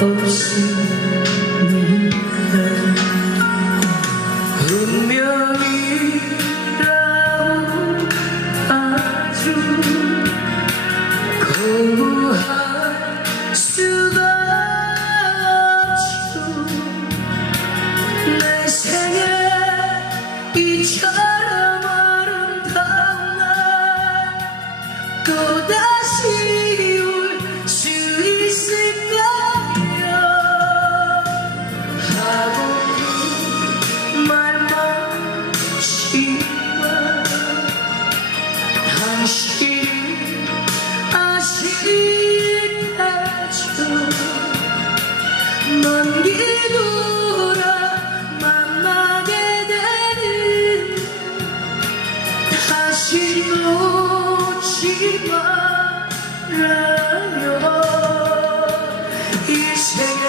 없으니까 먼 길돌아 만나게 되는 다시 놓지 말아요. 이 생에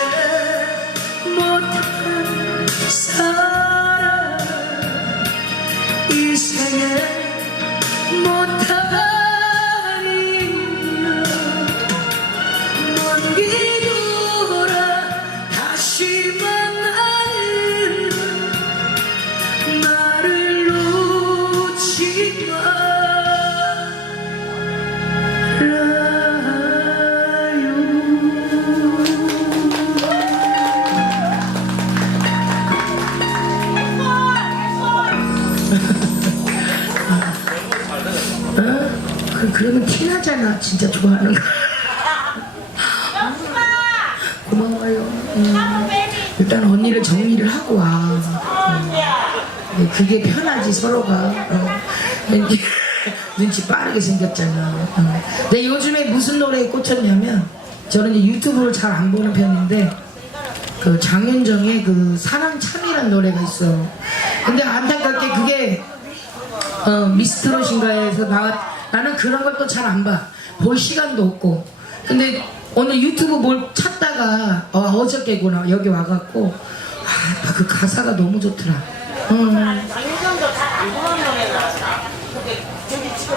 그, 그러면 티나잖아. 진짜 좋아하는 거. 고마워요. 음, 일단 언니를 정리를 하고 와. 음, 네, 그게 편하지 서로가. 어. 눈치 빠르게 생겼잖아. 어. 근데 요즘에 무슨 노래에 꽂혔냐면 저는 이제 유튜브를 잘 안 보는 편인데 그 장윤정의 그 사랑 참이라는 노래가 있어 근데 안타깝게 그게 어, 미스트롯인가에서 나 나는 그런 걸 또 잘 안 봐. 볼 시간도 없고. 근데 오늘 유튜브 뭘 찾다가 어, 어저께구나 여기 와갖고 아, 그 가사가 너무 좋더라. 음, 장윤정도 잘안 부르는 노래가 그게 저기 지금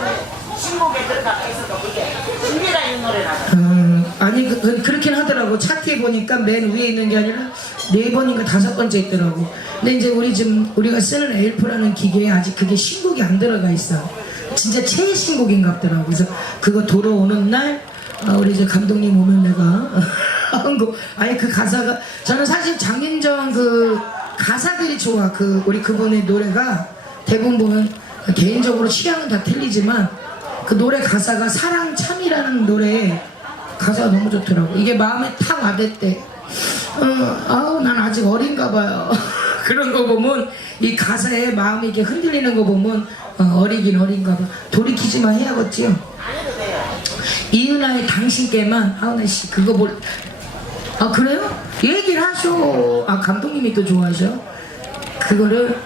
신곡에 들어가 있어도 그게 준비라는 노래라서 음, 아니 그, 그, 그렇긴 하더라고. 차트에 보니까 맨 위에 있는 게 아니라 네 번인가 다섯 번째 있더라고. 근데 이제 우리 지금 우리가 쓰는 에일프라는 기계에 아직 그게 신곡이 안 들어가 있어. 진짜 최신곡인가 보더라고. 그래서 그거 돌아오는 날 아, 우리 이제 감독님 오면 내가 한 거. 아니 그 가사가 저는 사실 장윤정 그 가사들이 좋아. 그 우리 그분의 노래가 대부분 보면 개인적으로 취향은 다 틀리지만 그 노래 가사가 사랑 참이라는 노래에 가사가 너무 좋더라고. 이게 마음에 탁 와닿대. 어, 아우, 난 아직 어린가 봐요. 그런 거 보면, 이 가사에 마음이 이렇게 흔들리는 거 보면, 어, 리긴 어린가 봐. 돌이키지만 해야겠지요. 안 해도 돼요. 이은아의 당신께만, 아우, 씨, 그거 뭘. 아, 그래요? 얘기를 하셔. 아, 감독님이 또 좋아하셔? 그거를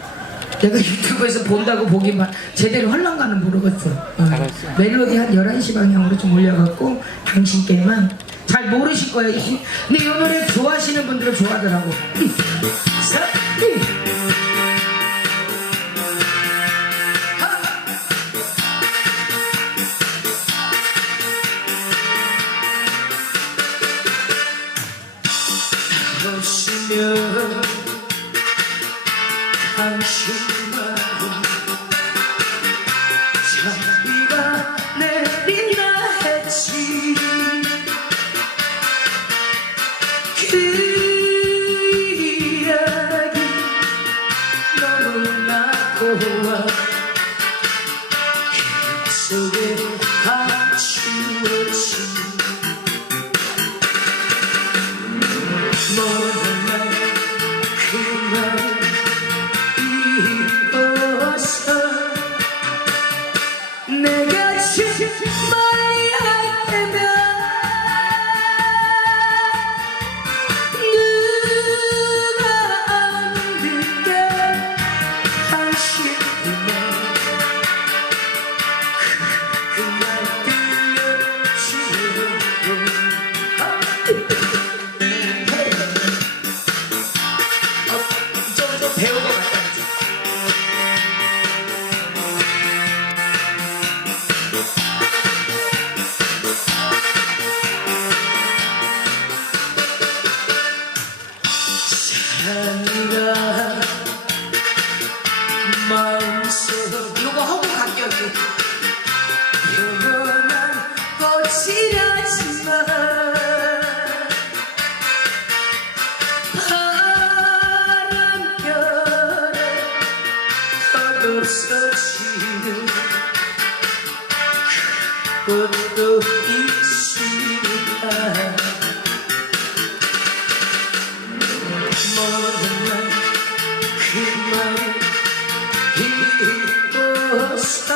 내가 유튜브에서 본다고 보기만 제대로 할랑가는 모르겠어. 어. 멜로디 한 11시 방향으로 좀 올려갖고 당신께만 잘 모르실 거예요. 이- 근데 이 노래 좋아하시는 분들은 좋아하더라고. 사, 이. 보시면 당신만 자비가 내린다 했지 그 이야기 너무나 고와 기억 속에 없어지는 꽃도 있으리라 모든 말을 잊고서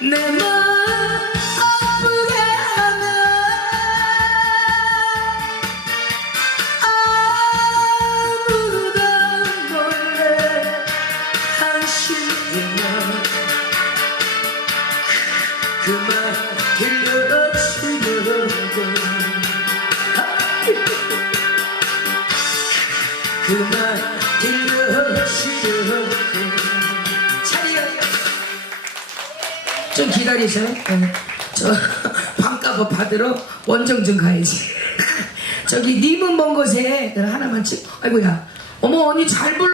내 마음 그만 들려주려고 자리가 좀 기다리세요. 네. 저 방값을 받으러 원정 좀 가야지. 저기 님은 먼 곳에 하나만 찍 아이고야. 어머 언니 잘 불러